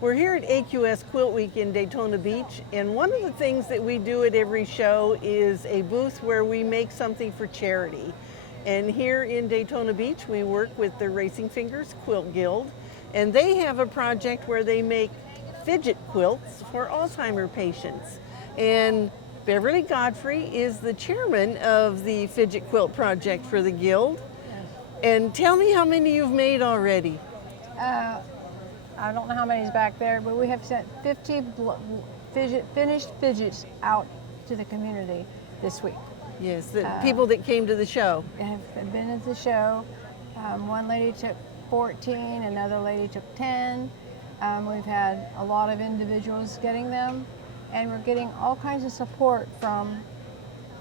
We're here at AQS QuiltWeek in Daytona Beach, and one of the things that we do at every show is a booth where we make something for charity. And here in Daytona Beach, we work with the Racing Fingers Quilt Guild, and they have a project where they make fidget quilts for Alzheimer's patients. And Beverly Godfrey is the chairman of the Fidget Quilt project for the Guild. And tell me how many you've made already. I don't know how many's back there, but we have sent 50 finished fidgets out to the community this week. Yes, the people that came to the show. Have been at the show. One lady took 14, another lady took 10. We've had a lot of individuals getting them, and we're getting all kinds of support from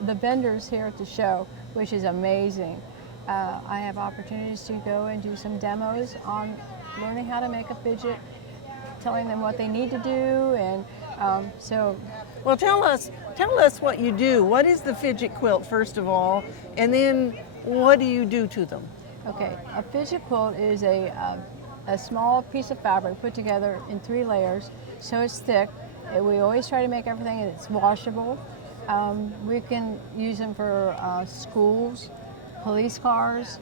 the vendors here at the show, which is amazing. I have opportunities to go and do some demos on learning how to make a fidget, telling them what they need to do, and Well, tell us what you do. What is the fidget quilt, first of all, and then what do you do to them? Okay, a fidget quilt is a small piece of fabric put together in 3 layers, so it's thick. We always try to make everything that's washable. We can use them for schools, police cars,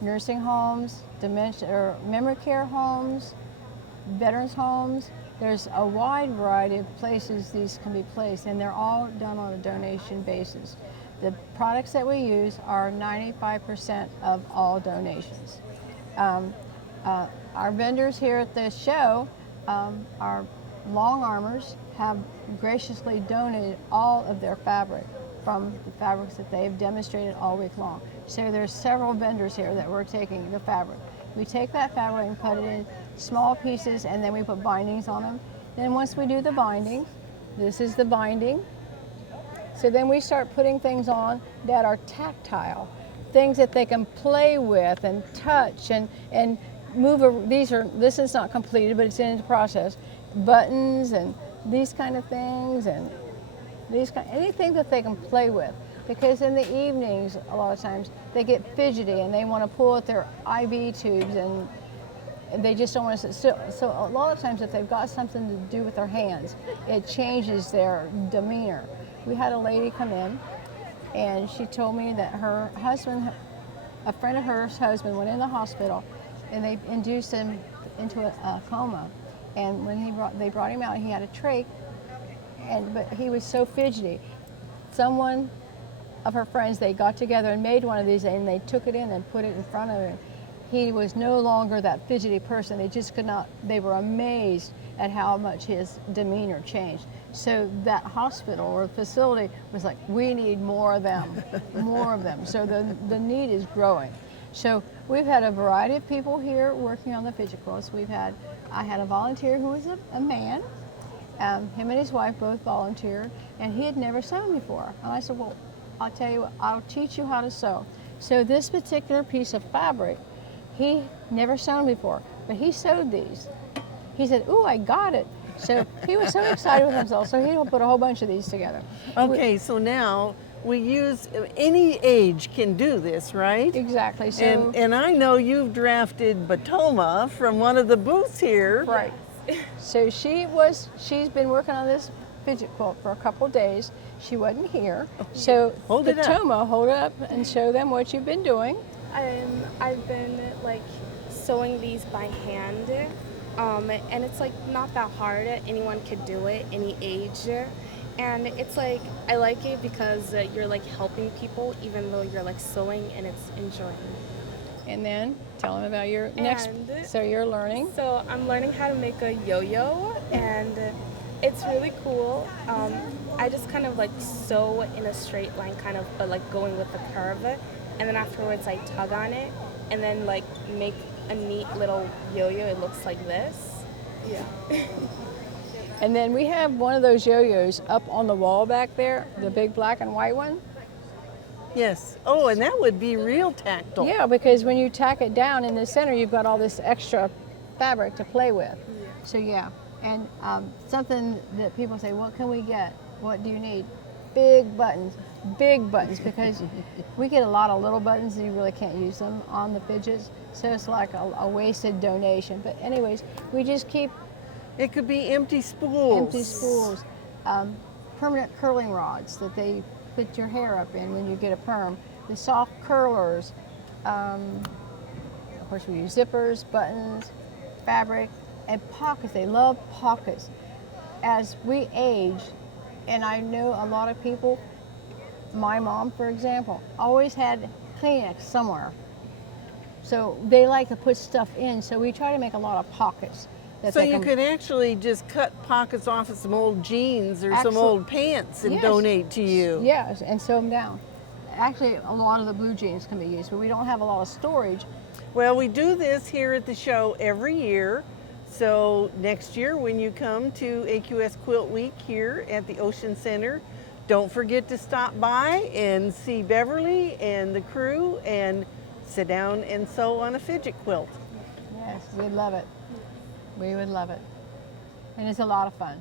nursing homes, dementia or memory care homes, veterans homes. There's a wide variety of places these can be placed, and they're all done on a donation basis. The products that we use are 95% of all donations. Our vendors here at the show, our long armors, have graciously donated all of their fabric from the fabrics that they've demonstrated all week long. So there's several vendors here that we're taking the fabric. We take that fabric and cut it in small pieces, and then we put bindings on them. Then once we do the binding, this is the binding. So then we start putting things on that are tactile, things that they can play with and touch and move. This is not completed, but it's in the process. Buttons and these kind of things, and anything that they can play with. Because in the evenings, a lot of times, they get fidgety and they want to pull at their IV tubes, and they just don't want to sit still. So a lot of times, if they've got something to do with their hands, it changes their demeanor. We had a lady come in, and she told me that her husband, a friend of hers husband, went in the hospital, and they induced him into a coma. And when they brought him out, he had a trach, but he was so fidgety. Someone of her friends, they got together and made one of these, and they took it in and put it in front of him. He was no longer that fidgety person. They just could not, they were amazed at how much his demeanor changed. So that hospital or facility was like, we need more of them, more of them. So the need is growing. So we've had a variety of people here working on the fidget quilts. I had a volunteer who was a man. Him and his wife both volunteered, and he had never sewn before. And I said, well, I'll tell you what, I'll teach you how to sew. So this particular piece of fabric, he never sewn before, but he sewed these. He said, ooh, I got it. So he was so excited with himself, so he put a whole bunch of these together. Okay, so now we use, any age can do this, right? Exactly. So, and I know you've drafted Batoma from one of the booths here. Right. So she's been working on this fidget quilt for a couple of days. She wasn't here. So Batoma, hold it up and show them what you've been doing. I've been sewing these by hand, and it's not that hard. Anyone could do it, any age. And it's I like it because you're helping people even though you're sewing, and it's enjoying. And then tell them about your so you're learning. So I'm learning how to make a yo-yo, and it's really cool. I just kind of sew in a straight line but going with the curve. And then afterwards I tug on it and then make a neat little yo-yo. It looks like this. Yeah. And then we have one of those yo-yos up on the wall back there, the big black and white one. Yes. Oh, and that would be real tactile. Yeah, because when you tack it down in the center, you've got all this extra fabric to play with. Yeah. So yeah, and something that people say, what can we get? What do you need? Big buttons, because we get a lot of little buttons and you really can't use them on the fidgets. So it's like a wasted donation. But anyways, we just keep It could be empty spools. Empty spools, permanent curling rods that they put your hair up in when you get a perm, the soft curlers. Of course, we use zippers, buttons, fabric, and pockets. They love pockets. As we age, and I know a lot of people, my mom, for example, always had Kleenex somewhere. So they like to put stuff in, so we try to make a lot of pockets. So you could actually just cut pockets off of some old jeans or some old pants and Yes. donate to you. Yes, and sew them down. Actually, a lot of the blue jeans can be used, but we don't have a lot of storage. Well, we do this here at the show every year. So next year when you come to AQS Quilt Week here at the Ocean Center, don't forget to stop by and see Beverly and the crew and sit down and sew on a fidget quilt. Yes, we'd love it. We would love it. And it's a lot of fun.